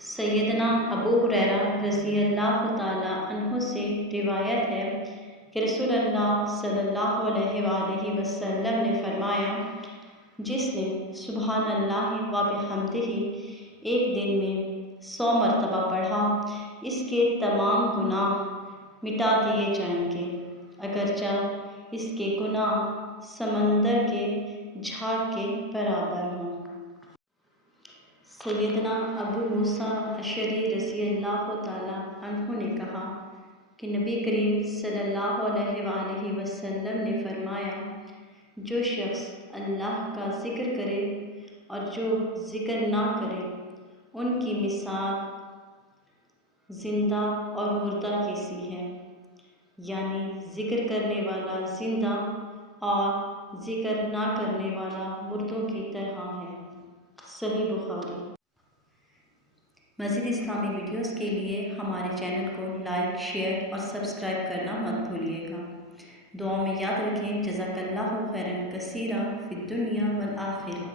سیدنا ابو ہریرہ رضی اللہ تعالیٰ عنہ سے روایت ہے کہ رسول اللہ صلی اللہ علیہ وآلہ وسلم نے فرمایا، جس نے سبحان اللہ و بحمدہ ایک دن میں 100 مرتبہ پڑھا، اس کے تمام گناہ مٹا دیے جائیں گے، اگرچہ اس کے گناہ سمندر کے جھاگ کے برابر ہوں۔ سیدنا ابو موسیٰ اشعری رضی اللہ تعالیٰ عنہ نے کہا کہ نبی کریم صلی اللہ علیہ وآلہ وسلم نے فرمایا، جو شخص اللہ کا ذکر کرے اور جو ذکر نہ کرے، ان کی مثال زندہ اور مردہ کی سی ہے، یعنی ذکر کرنے والا زندہ اور ذکر نہ کرنے والا مردوں کی طرح ہے۔ صحیح بخاری۔ مزید اسلامی ویڈیوز کے لیے ہمارے چینل کو لائک، شیئر اور سبسکرائب کرنا مت بھولیے گا۔ دعاؤں میں یاد رکھیں۔ جزاک اللہ خیرا کثیرا فی الدنیا والآخرہ۔